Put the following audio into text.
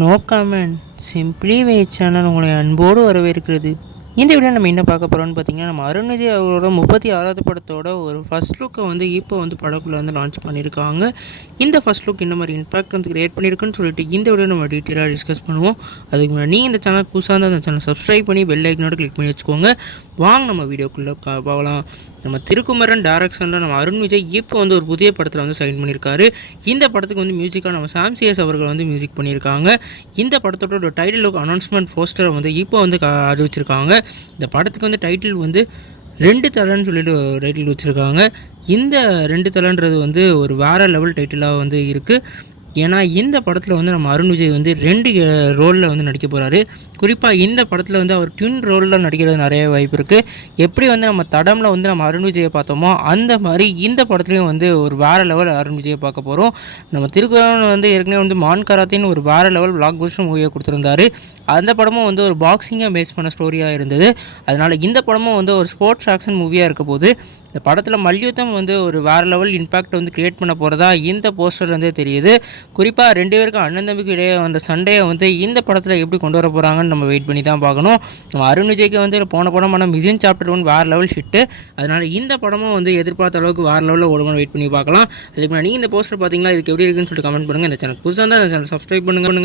No comment simply வே channel உங்களை அன்போடு வரவேற்கிறது. இந்த வீடியோ நம்ம என்ன பார்க்க போகிறோம்னு பார்த்தீங்கன்னா, நம்ம அருண் விஜய் அவரோட 36வது படத்தோட ஒரு ஃபர்ஸ்ட் லுக்கை இப்போ படக்குள்ளே லான்ச் பண்ணியிருக்காங்க. இந்த ஃபர்ஸ்ட் லுக் என்ன மாதிரி இம்பாக்ட் கிரியேட் பண்ணியிருக்குன்னு சொல்லிட்டு இந்த வீடியோ நம்ம டீட்டெயிலாக டிஸ்கஸ் பண்ணுவோம். அதுக்கு முன்னாடி நீங்கள் இந்த சேனல் புதுசாக இருந்தால் அந்த சேனல் சப்ஸ்கிரைப் பண்ணி பெல் ஐக்கனோட கிளிக் பண்ணி வச்சுக்கோங்க. வாங்க நம்ம வீடியோக்குள்ளே போகலாம். நம்ம திருக்குமரன் டைரக்ஷனில் நம்ம அருண் விஜய் ஒரு புதிய படத்தில் சைன் பண்ணியிருக்காரு. இந்த படத்துக்கு மியூசிக்காக நம்ம சாம் சிஎஸ் அவர்கள் மியூசிக் பண்ணியிருக்காங்க. இந்த படத்தோட ஒரு டைட்டில் லுக் அனௌன்ஸ்மெண்ட் போஸ்டரை அறிவிச்சிருக்காங்க. இந்த படத்துக்கு டைட்டில் 2 தலன்னு சொல்லிட்டு டைட்டில் வச்சுருக்காங்க. இந்த 2 தலன்றது ஒரு வேறு லெவல் டைட்டிலாக இருக்குது. ஏன்னா இந்த படத்தில் நம்ம அருண் விஜய் 2 ரோலில் நடிக்க போகிறாரு. குறிப்பாக இந்த படத்தில் அவர் ட்வின் ரோலில் நடிக்கிறது நிறைய வாய்ப்பு இருக்குது. எப்படி நம்ம தடமில் நம்ம அருண் விஜயை பார்த்தோமோ அந்த மாதிரி இந்த படத்துலையும் ஒரு வேறு லெவல் அருண் விஜயை பார்க்க போகிறோம். நம்ம திருக்குறள் ஏற்கனவே மான் கராத்தின்னு ஒரு வேறு லெவல் பிளாக் பஸ்டர் மூவியை கொடுத்துருந்தாரு. அந்த படமும் ஒரு பாக்ஸிங்கை பேஸ் பண்ண ஸ்டோரியாக இருந்தது. அதனால் இந்த படமும் ஒரு ஸ்போர்ட்ஸ் ஆக்ஷன் மூவியாக இருக்க போது. இந்த படத்தில் மல்யுத்தம் ஒரு வேறு லெவல் இம்பேக்ட் கிரியேட் பண்ண போகிறதா இந்த போஸ்டர் தெரியுது. குறிப்பாக 2 பேருக்கும் அண்ணன் தம்பிக்கு இடையே அந்த சண்டையை இந்த படத்தில் எப்படி கொண்டு வர போகிறாங்கன்னு நம்ம வெயிட் பண்ணி தான் பார்க்கணும். நம்ம அருண் விஜய்க்கு போன படமான மிஷன் சாப்டர் 1 வேறு லெவல் ஷிட்டு. அதனால் இந்த படமும் எதிர்பார்த்த அளவுக்கு வேறு லெவலில் ஓடுமான்னு வெயிட் பண்ணி பார்க்கலாம். அதுக்கு முன்னாடி நீங்கள் இந்த போஸ்டர் பார்த்தீங்களா, இதுக்கு எப்படி இருக்குன்னு சொல்லிட்டு கமெண்ட் பண்ணுங்கள். இந்த சேனல் புதுசாக இருந்தால் அந்த சேனல் சப்ஸ்கிரைப் பண்ணுங்கள்.